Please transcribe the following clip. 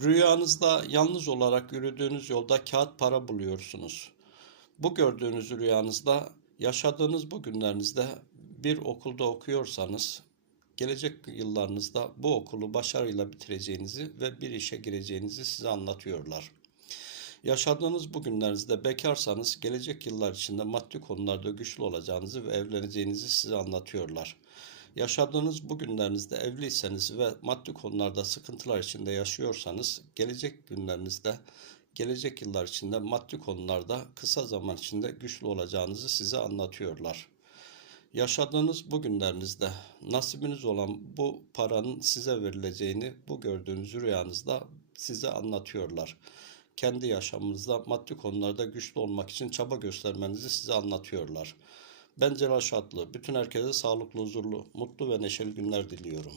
Rüyanızda yalnız olarak yürüdüğünüz yolda kağıt para buluyorsunuz. Bu gördüğünüz rüyanızda yaşadığınız bu günlerinizde bir okulda okuyorsanız gelecek yıllarınızda bu okulu başarıyla bitireceğinizi ve bir işe gireceğinizi size anlatıyorlar. Yaşadığınız bu günlerinizde bekarsanız gelecek yıllar içinde maddi konularda güçlü olacağınızı ve evleneceğinizi size anlatıyorlar. Yaşadığınız bu günlerinizde evliyseniz ve maddi konularda sıkıntılar içinde yaşıyorsanız gelecek günlerinizde gelecek yıllar içinde maddi konularda kısa zaman içinde güçlü olacağınızı size anlatıyorlar. Yaşadığınız bu günlerinizde nasibiniz olan bu paranın size verileceğini bu gördüğünüz rüyanızda size anlatıyorlar. Kendi yaşamınızda maddi konularda güçlü olmak için çaba göstermenizi size anlatıyorlar. Ben Celal Şatlı. Bütün herkese sağlıklı, huzurlu, mutlu ve neşeli günler diliyorum.